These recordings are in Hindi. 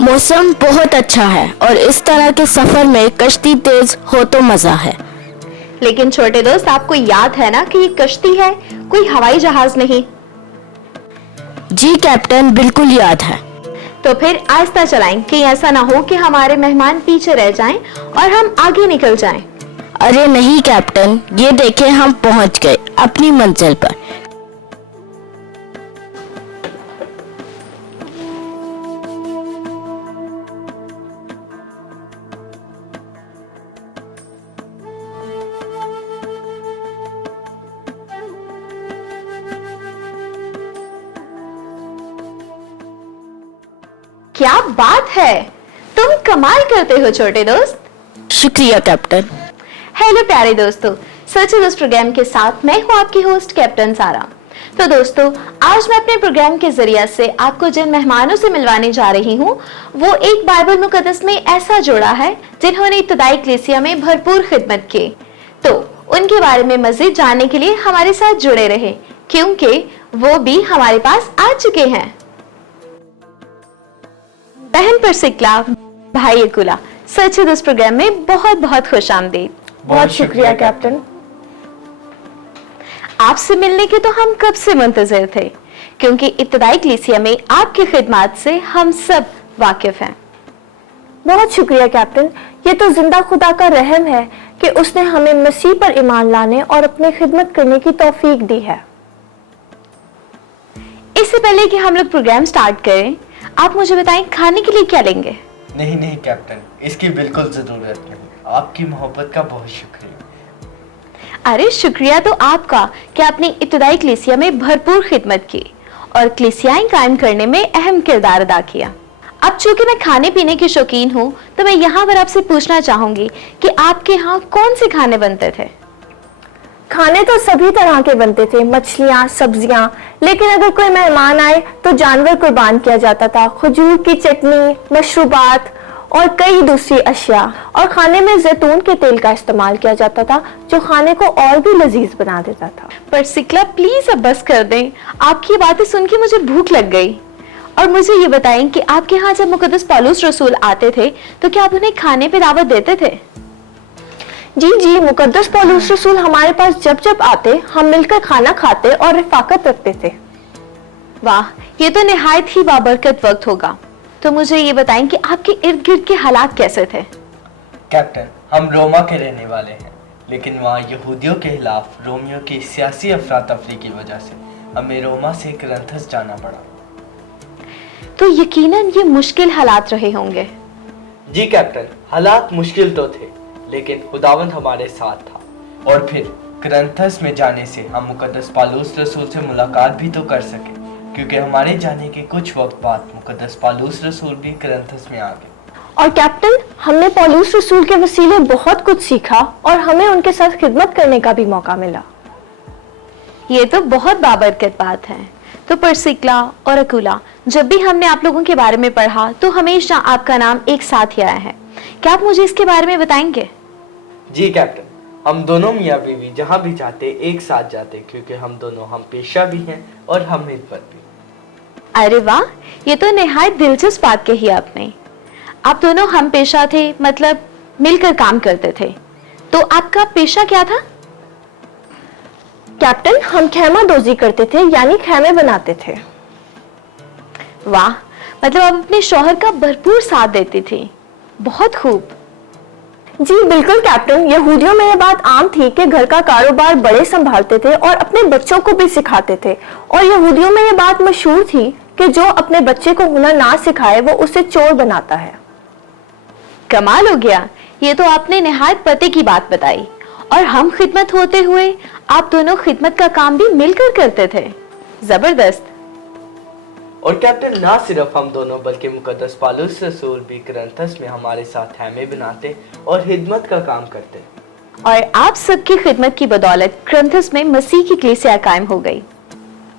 मौसम बहुत अच्छा है और इस तरह के सफर में कश्ती तेज हो तो मजा है। लेकिन छोटे दोस्त, आपको याद है ना कि ये कश्ती है, कोई हवाई जहाज नहीं। जी कैप्टन, बिल्कुल याद है। तो फिर आहिस्ता चलाएं, कहीं ऐसा ना हो कि हमारे मेहमान पीछे रह जाएं और हम आगे निकल जाएं। अरे नहीं कैप्टन, ये देखें हम पहुंच गए अपनी मंजिल पर। क्या बात है, तुम कमाल करते हो छोटे दोस्त। शुक्रिया कैप्टन। हेलो प्यारे दोस्तों, सच है दोस्त प्रोग्राम के साथ मैं हूं आपकी होस्ट कैप्टन सारा। तो दोस्तों, आज मैं अपने प्रोग्राम के जरिए से आपको जिन मेहमानों से मिलवाने जा रही हूं, वो एक बाइबल मुकद्दस में ऐसा जोड़ा है जिन्होंने इब्तिदाई कलीसिया में भरपूर खिदमत की। तो उनके बारे में मजीद जानने के लिए हमारे साथ जुड़े रहे, क्योंकि वो भी हमारे पास आ चुके हैं। बहन परसिक्ला, भाई अकुला, सच है दोस्त प्रोग्राम में बहुत बहुत खुश आमदीद। बहुत शुक्रिया कैप्टन। आपसे मिलने के तो हम कब से मुंतजर थे, क्योंकि इब्तिदाई कलीसिया में आपकी खिदमत से हम सब वाकिफ हैं। बहुत शुक्रिया कैप्टन, ये तो जिंदा खुदा का रहम है कि उसने हमें मसीह पर ईमान लाने और अपनी खिदमत करने की तौफीक दी है। इससे पहले कि हम लोग प्रोग्राम स्टार्ट करें, आप मुझे बताएं खाने के लिए क्या लेंगे? नहीं कैप्टन, इसकी बिल्कुल जरूरत नहीं। आपकी मोहब्बत का बहुत शुक्रिया। अरे शुक्रिया तो आपका कि आपने इब्तिदाई कलीसिया में भरपूर खिदमत की और कलीसियाएं कायम करने में अहम किरदार अदा किया। अब चूंकि मैं खाने पीने की शौकीन हूँ, तो मैं यहाँ पर आपसे पूछना चाहूंगी कि आपके यहाँ कौन से खाने बनते थे? खाने तो सभी तरह के बनते थे, मछलियाँ, सब्जियाँ, लेकिन अगर कोई मेहमान आए तो जानवर कुर्बान किया जाता था, खजूर की चटनी, मशरूबात और कई दूसरी अशिया। और खाने में जैतून के तेल का इस्तेमाल किया जाता था, जो खाने को और भी लजीज बना देता था। पर सिकला प्लीज अब बस कर दें, आपकी बातें सुन के मुझे भूख लग गई। और मुझे ये बताएं कि आपके यहाँ जब मुकद्दस पौलुस रसूल आते थे, तो क्या आप उन्हें खाने पे दावत देते थे? जी, मुकद्दस पौलुस रसूल हमारे पास जब जब आते, हम मिलकर खाना खाते और रिफाकत रखते थे। वाह, ये तो निहायत ही बाबरकत वक्त होगा। तो मुझे ये बताएं कि आपके इर्द गिर्द के हालात कैसे थे? कैप्टन, हम रोमा के रहने वाले हैं, लेकिन वहाँ यहूदियों के खिलाफ रोमियों की सियासी अफरा तफरी की वजह से हमें रोमा से करंथस जाना पड़ा। तो यकीनन ये मुश्किल हालात रहे होंगे। जी कैप्टन, हालात मुश्किल तो थे, लेकिन खुदावंद हमारे साथ था। और फिर करंथस में जाने से हम मुकद्दस पौलुस रसूल से मुलाकात भी तो कर सके, क्योंकि हमारे जाने के कुछ वक्त बाद मुकद्दस पौलुस रसूल भी करंथस में आ गए। और कैप्टन, हमने पौलुस रसूल के वसीले बहुत कुछ सीखा और हमें उनके साथ खिदमत करने का भी मौका मिला। ये तो बहुत बाबरकत बात है। तो परसिक्ला और अकुला, जब भी हमने आप लोगों के बारे में पढ़ा तो हमेशा आपका नाम एक साथ ही आया है। क्या आप मुझे इसके बारे में बताएंगे? जी कैप्टन, हम दोनों मियाँ बीवी जहाँ भी जाते एक साथ जाते, क्योंकि हम दोनों हम पेशा भी हैं और हम मिलकर भी। अरे वाह, ये तो निहायत दिलचस्प बात कही आपने। आप दोनों हम पेशा थे, मतलब मिलकर काम करते थे। तो आपका पेशा क्या था? कैप्टन, हम खैमा दोजी करते थे, यानी खैमे बनाते थे। वाह, मतलब आप अपने शौहर का भरपूर साथ देती थी। बहुत खूब। जी बिल्कुल कैप्टन, यहूदियों में यह बात आम थी कि घर का कारोबार बड़े संभालते थे और अपने बच्चों को भी सिखाते थे। और यहूदियों में यह बात मशहूर थी कि जो अपने बच्चे को हुनर ना सिखाए वो उसे चोर बनाता है। कमाल हो गया, ये तो आपने निहायत पते की बात बताई। और हम खिदमत होते हुए आप दोनों खिदमत का काम भी मिलकर करते थे। जबरदस्त। और कैप्टन, ना सिर्फ हम दोनों बल्कि मुकद्दस पौलुस रसूल भी करंथस में हमारे साथ खैमे बनाते और खिदमत का काम करते। और आप सबकी खिदमत की बदौलत करंथस में मसीह की कलीसिया कायम हो गई।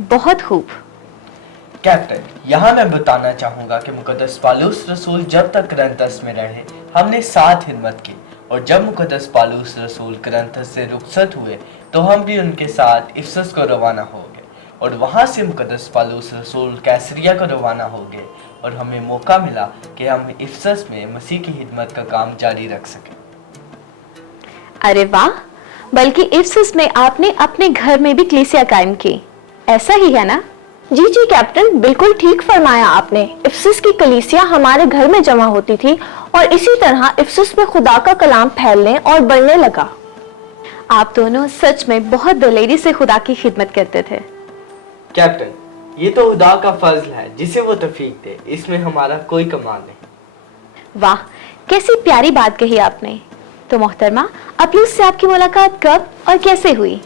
बहुत खूब। कैप्टन, यहाँ मैं बताना चाहूँगा कि मुकद्दस पौलुस रसूल जब तक करंथस में रहे, हमने साथ खिदमत की, और जब मुकद्दस पौलुस रसूल करंथस से रुखसत हुए तो हम भी उनके साथ इफसस को रवाना हो गए। और वहाँ से मुकद्दस पौलुस रसूल कैसरिया को रवाना हो गए और हमें मौका मिला कि हम इफिसस में मसीह की खिदमत का काम जारी रख सकें। अरे वाह, बल्कि इफिसस में आपने अपने घर में भी कलीसिया कायम की, ऐसा ही है ना? जी जी कैप्टन, बिल्कुल ठीक फरमाया आपने। इफिसस की कलीसिया हमारे घर में जमा होती थी और इसी तरह इफिसस में खुदा का कलाम फैलने और बढ़ने लगा। आप दोनों सच में बहुत दिलेरी से खुदा की खिदमत करते थे। कैप्टन, ये तो खुदा का फजल है जिसे वो तौफीक दे, इसमें हमारा कोई कमाल नहीं। वाह, कैसी प्यारी बात कही आपने। तो मोहतरमा, अप्लूस से आपकी मुलाकात कब और कैसे हुई?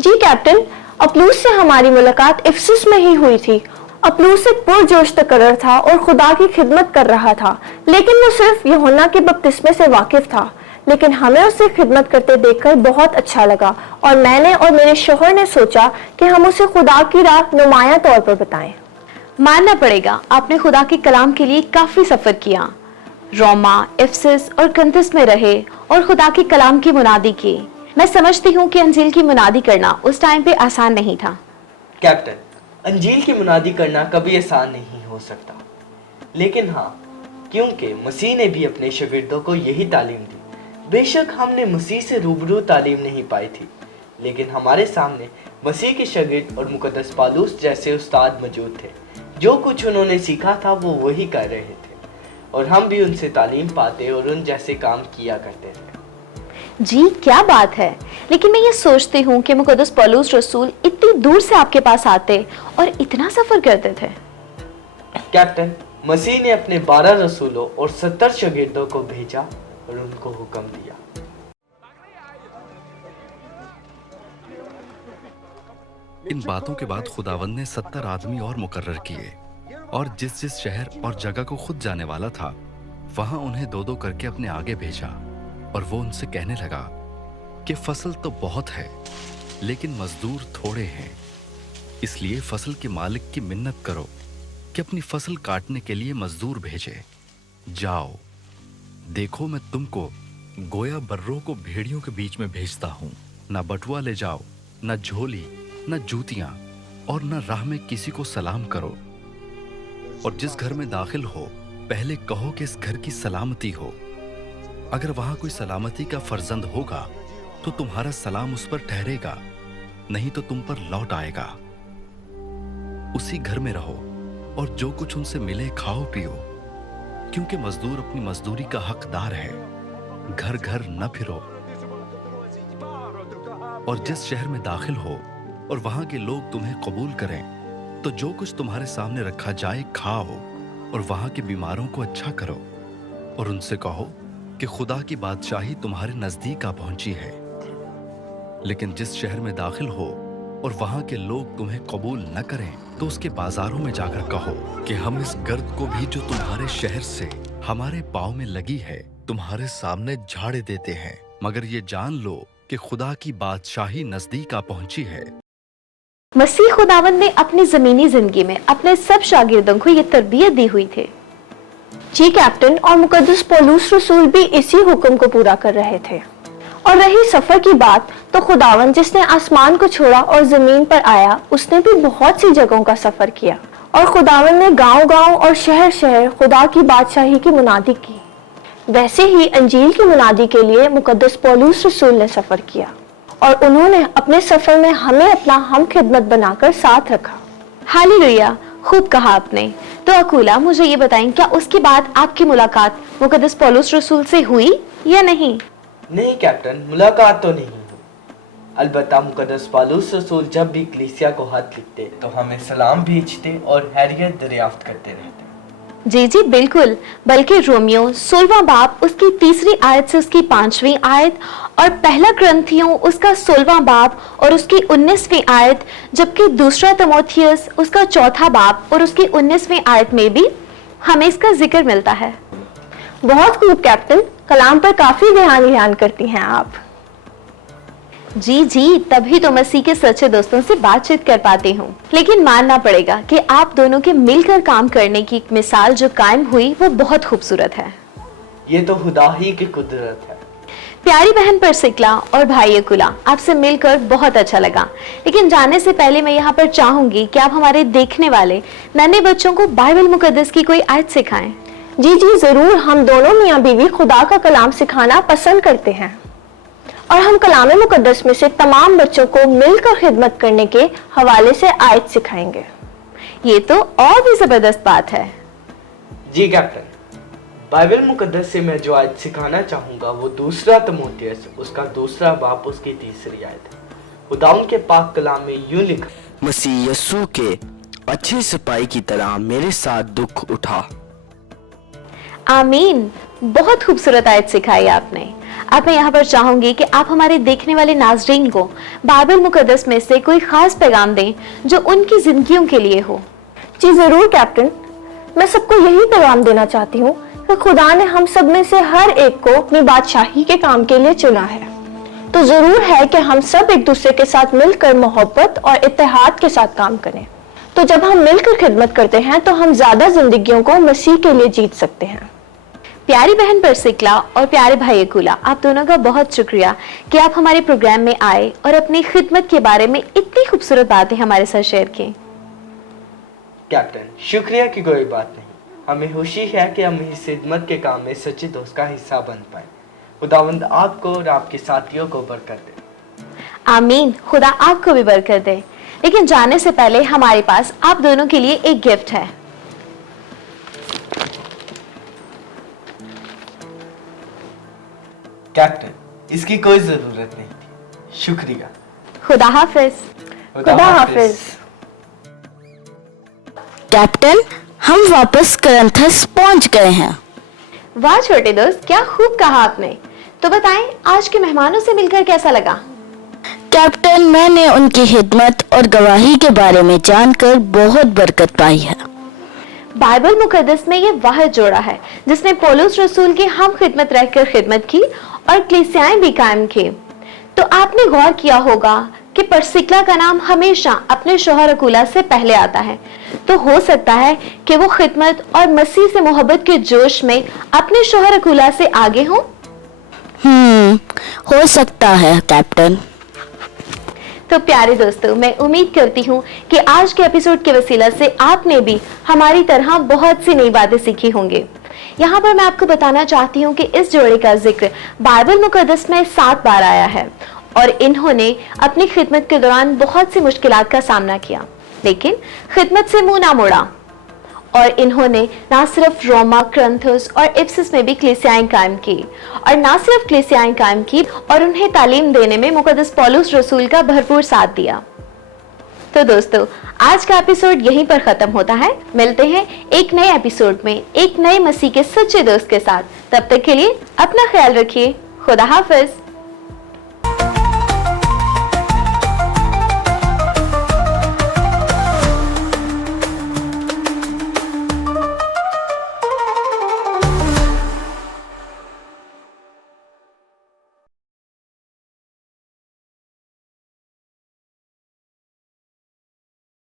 जी कैप्टन, अप्लूस से हमारी मुलाकात इफिसस में ही हुई थी। अप्लूस एक पुरजोश तकर्रर था और खुदा की खिदमत कर रहा था, लेकिन वो सिर्फ यूहन्ना के बपतिस्मे से वाकिफ था। लेकिन हमें उससे खिदमत करते देखकर बहुत अच्छा लगा और मैंने और मेरे शोहर ने सोचा कि हम उसे खुदा की राह नुमाया तौर पर बताएं। मानना पड़ेगा, आपने खुदा के कलाम के लिए काफी सफर किया। रोमा, इफिसस और कुरिन्थस में रहे और खुदा के कलाम की मुनादी की। मैं समझती हूँ कि अंजील की मुनादी करना उस टाइम पे आसान नहीं था। कैप्टन, अंजील की मुनादी करना कभी आसान नहीं हो सकता, लेकिन हाँ, क्योंकि मसीह ने भी अपने शागिर्दों को यही तालीम दी। बेशक हमने मसीह से रूबरू तालीम नहीं पाई थी, लेकिन हमारे सामने मसीह के शागिर्द और मुकद्दस पौलुस जैसे उस्ताद मौजूद थे। जो कुछ उन्होंने सीखा था वो वही कर रहे थे और हम भी उनसे तालीम पाते और उन जैसे काम किया करते थे। जी क्या बात है। लेकिन मैं ये सोचती हूँ कि मुकद्दस पौलुस रसूल इतनी दूर से आपके पास आते और इतना सफर करते थे। कैप्टन, मसीह ने अपने 12 रसूलों और 70 शागिर्दों को भेजा और उनको हुक्म दिया। इन बातों के बाद खुदावंद ने 70 आदमी और मुकर्रर किए और जिस जिस शहर और जगह को खुद जाने वाला था वहां उन्हें दो दो करके अपने आगे भेजा। और वो उनसे कहने लगा कि फसल तो बहुत है लेकिन मजदूर थोड़े हैं, इसलिए फसल के मालिक की मिन्नत करो कि अपनी फसल काटने के लिए मजदूर भेजे। जाओ, देखो मैं तुमको गोया बर्रों को भेड़ियों के बीच में भेजता हूँ। न बटुआ ले जाओ, न झोली, न जूतियां और न राह में किसी को सलाम करो। और जिस घर में दाखिल हो पहले कहो कि इस घर की सलामती हो। अगर वहां कोई सलामती का फर्जंद होगा तो तुम्हारा सलाम उस पर ठहरेगा, नहीं तो तुम पर लौट आएगा। उसी घर में रहो और जो कुछ उनसे मिले खाओ पियो, क्योंकि मजदूर अपनी मजदूरी का हकदार है। घर घर न फिरो। और जिस शहर में दाखिल हो और वहां के लोग तुम्हें कबूल करें तो जो कुछ तुम्हारे सामने रखा जाए खाओ और वहां के बीमारों को अच्छा करो और उनसे कहो कि खुदा की बादशाही तुम्हारे नजदीक आ पहुंची है। लेकिन जिस शहर में दाखिल हो और वहां के लोग तुम्हें कबूल न करें तो उसके बाजारों में जाकर कहो कि हम इस गर्द को भी जो तुम्हारे शहर से हमारे पांव में लगी है तुम्हारे सामने झाड़े देते हैं, मगर ये जान लो कि खुदा की बादशाही नजदीक आ पहुंची है। मसीह खुदावंद ने अपनी जमीनी जिंदगी में अपने सब शागिर्दों को ये तरबियत दी हुई थी। जी कैप्टन, और मुकद्दस पौलुस रसूल भी इसी हुक्म को पूरा कर रहे थे। और रही सफर की बात, तो खुदावंद जिसने आसमान को छोड़ा और जमीन पर आया उसने भी बहुत सी जगहों का सफर किया और खुदावंद ने गांव-गांव और शहर-शहर खुदा की बादशाही की मुनादी की। वैसे ही अंजील की मुनादी के लिए मुकद्दस पौलुस रसूल ने सफर किया और उन्होंने अपने सफर में हमें अपना हम खिदमत बनाकर साथ रखा। हालेलुया, खूब कहा आपने। तो अकूला, मुझे ये बताएं, क्या उसके बाद आपकी मुलाकात मुकद्दस पौलुस रसूल से हुई या नहीं? नहीं कैप्टन, मुलाकात तो नहीं हुई। अलबत्ता मुकद्दस पौलुस रसूल जब भी कलीसिया को खत लिखते तो हमें सलाम भेजते और हैरियत दरियाफ्त करते रहते। जी जी बिल्कुल, बल्कि रोमियो 16वां बाब उसकी 3री आयत से उसकी 5वीं आयत और पहला ग्रंथियों उसका 16वां बाब और उसकी 19वीं आयत, जबकि दूसरा तिमोथियस उसका 4था बाब और उसकी 19वीं आयत में भी हमें इसका जिक्र मिलता है। बहुत खूब कैप्टन, कलाम पर काफी ध्यान करती हैं आप। जी जी, तभी तो मसीह के सच्चे दोस्तों से बातचीत कर पाती हूँ। लेकिन मानना पड़ेगा कि आप दोनों के मिलकर काम करने की एक मिसाल जो कायम हुई वो बहुत खूबसूरत है। ये तो खुदा ही की कुदरत है। प्यारी बहन परसिकला और भाई अकुला, आपसे मिलकर बहुत अच्छा लगा। लेकिन जाने से पहले मैं यहाँ पर चाहूंगी कि आप हमारे देखने वाले नन्हे बच्चों को बाइबल मुकद्दस की कोई आयत सिखाएं। जी जी जरूर, हम दोनों मियाँ बीवी खुदा का कलाम सिखाना पसंद करते हैं और हम कलाम मुकद्दस में से तमाम बच्चों को मिलकर खिदमत करने के हवाले से आयत सिखाएंगे। ये तो और भी जबरदस्त बात है। जी कैप्टन, बाइबल मुकद्दस से मैं जो आयत सिखाना चाहूंगा वो दूसरा तिमोथियस उसका दूसरा बाप उसकी तीसरी आयत है। खुदावंद के पाक कलाम में यूं लिखा, मसीह यस्सु के अच्छे सिपाही की तरह मेरे साथ दुख उठा। आमीन। बहुत खूबसूरत आयत सिखाई आपने। अब मैं यहाँ पर चाहूंगी कि आप हमारे देखने वाले नाजरीन को बाइबल मुकद्दस में से कोई खास पैगाम दें जो उनकी जिंदगियों के लिए हो। जी जरूर कैप्टन, मैं सबको यही पैगाम देना चाहती हूँ कि खुदा ने हम सब में से हर एक को अपनी बादशाही के काम के लिए चुना है, तो जरूर है कि हम सब एक दूसरे के साथ मिलकर मोहब्बत और इत्तेहाद के साथ काम करें। तो जब हम मिलकर खिदमत करते हैं तो हम ज्यादा जिंदगियों को मसीह के लिए जीत सकते हैं। प्यारी बहन परसिकला और प्यारे भाई अकुला, आप दोनों का बहुत शुक्रिया कि आप हमारे प्रोग्राम में आए और अपनी खिदमत के बारे में इतनी खूबसूरत बातें हमारे साथ शेयर की। कैप्टन, शुक्रिया की कोई बात नहीं। हमें खुशी है कि हम इस खिदमत के काम में सच्चे दोस्त का हिस्सा बन पाए। खुदावंद आपको और आपके साथियों को बरकत दे। आमीन। खुदा आपको भी बरकत दे। लेकिन जाने से पहले हमारे पास आप दोनों के लिए एक गिफ्ट है। कैप्टन, इसकी कोई जरूरत नहीं थी, शुक्रिया। खुदा हाफिज। खुदा हाफिज। कैप्टन, हम वापस करंथस पहुंच गए हैं। वाह छोटे दोस्त, क्या खूब कहा आपने। तो बताएं, आज के मेहमानों से मिलकर कैसा लगा? कैप्टन, मैंने उनकी खिदमत और गवाही के बारे में जानकर बहुत बरकत पाई है। बाइबल मुकद्दस में ये वाहिद जोड़ा है जिसने पौलुस रसूल की हम खिदमत रहकर खिदमत की और कलीसियाएं भी कायम की। तो आपने गौर किया होगा कि परसिकला का नाम हमेशा अपने शौहर अकुला से पहले आता है। तो हो सकता है कि वो खिदमत और मसीह से मोहब्बत के जोश में अपने शौहर अकुला से आगे हों। हो सकता है कैप्टन। तो प्यारे दोस्तों, मैं उम्मीद करती हूँ कि आज के एपिसोड के वसीला से आपने भी हमारी तरह बहुत सी नई बातें सीखी होंगी। यहाँ पर मैं आपको बताना चाहती हूँ कि इस जोड़े का जिक्र बाइबल मुकद्दस में 7 बार आया है और इन्होंने अपनी खिदमत के दौरान बहुत सी मुश्किलात का सामना किया, लेकिन खिदमत से मुंह ना मोड़ा और इन्होंने ना सिर्फ रोमा, करंथुस और इफिसस में भी कलीसियाएं कायम की और ना सिर्फ कलीसियाएं कायम की और उन्हें तालीम देने में मुकद्दस पौलुस रसूल का भरपूर साथ दिया। तो दोस्तों, आज का एपिसोड यहीं पर खत्म होता है। मिलते हैं एक नए एपिसोड में एक नए मसीह के सच्चे दोस्त के साथ। तब तक के लिए अपना ख्याल रखिए। खुदा हाफिज।